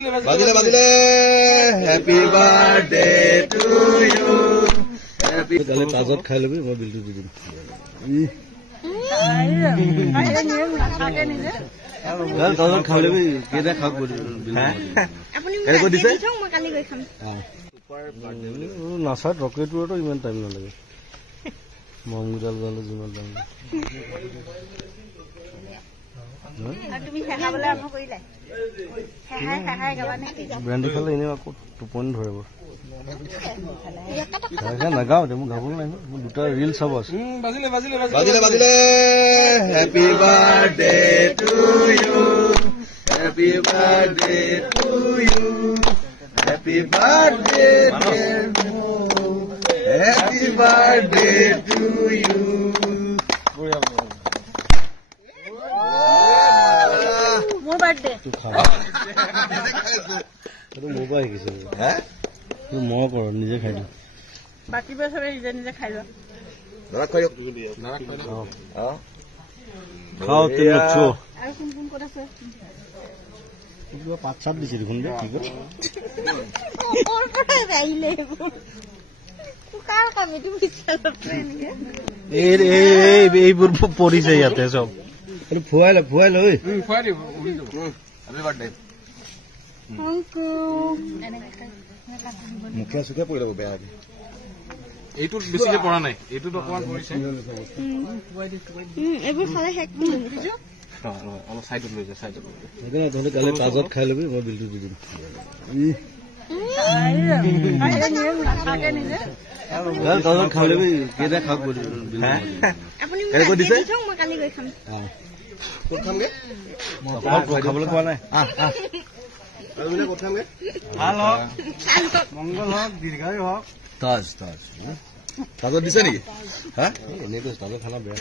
বাজিলে happy birthday to you happy তাহলে তাজত খাই লবি মই বিলটো দি দিম তাজত খাই লবি কেটা খাক আপুনি কৈ দিছে মই কালি গৈ খাম নাচাত ৰকেটটো ইমান টাইম নালাগে মংগুদাল গালে যিমান টাইম ব্ৰেণ্ডি খালে এনে আকৌ টোপনি ধৰিব নাগাও দে মোক গাবলৈ নাই মোৰ দুটা ৰিল চাব আছে বাজিলে happy birthday to you happy birthday to you happy birthday happy birthday to you mobile মই কৰ নিজে খাই দিওঁ বাকী বেচৰে নিজে নিজে খাই লোৱা খাও তুমি আৰু কোন কোন ক'ত আছে কিবা পাঁচ চাত দিছে দেখোন কি এইবোৰ পৰিছে ইয়াতে চব ফুৱাই লৈ মুখে চুখে পৰি যাব বেয়া এইটোত বেছিকে পৰা নাই এইটোত অকমান পৰিছে এইবোৰ খালে শেষ অলপ চাইডত লৈ যায় তহঁতে কালি তাজত খাই লবি মই বিলটো দি দিম তাজত খাই লবি কেটা খাক কৈ দিছে মই কালি গৈ খাম ক'ত খামগে খাবলৈ কোৱা নাই ভাল হওক মংগল হওক দীৰ্ঘায়ু হওক তাজত দিছে নেকি হা এনেই কৈছে তাজত খানা বেয়া